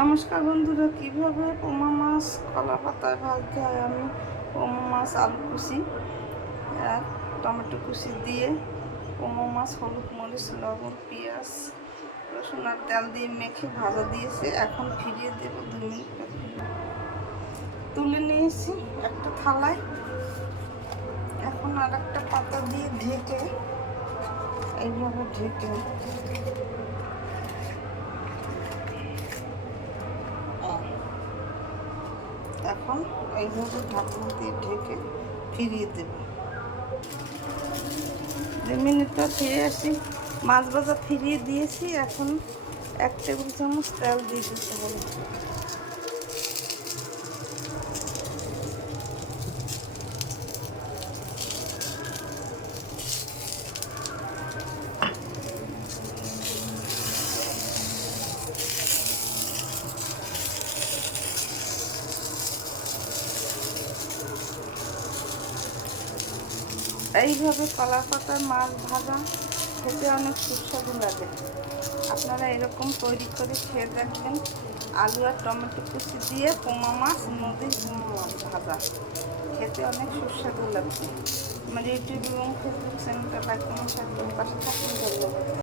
নমস্কার বন্ধুরা, কিভাবে পোমা মাছ কলা পাতায় ভাজতে হয়। আমি পোমা মাছ আলু কুচি আর টমেটো কুচি দিয়ে পোমা মাছ হলুদ মরিচ লবণ পেঁয়াজ রসুন আর তেল দিয়ে মেখে ভাজা দিয়েছি। এখন ফিরিয়ে দেবো 2 মিনিট। তুলে নিয়েছি একটা থালায়। এখন আর একটা পাতা দিয়ে ঢেকে এইভাবে ঢেকে এখন এইভাবে ঢাকনা দিয়ে ঢেকে ফিরিয়ে দেব। 2 মিনিট পর ফিরে আসি। মাছ ভাজা ফিরিয়ে দিয়েছি। এখন 1 টেবিল চামচ তেল দিয়ে দিতে হবে। এইভাবে কলা পাতার মাছ ভাজা খেতে অনেক সুস্বাদু লাগে। আপনারা এরকম তৈরি করে খেয়ে দেখবেন। আলু আর টমেটো কুচি দিয়ে পোমা মাছ, নদীর পোমা মাছ ভাজা খেতে অনেক সুস্বাদু লাগবে। আমার ইউটিউব এবং ফেসবুক চ্যানেলটা লাইক কমেন্ট শেয়ার করে পাশে থাকলে ধন্যবাদ।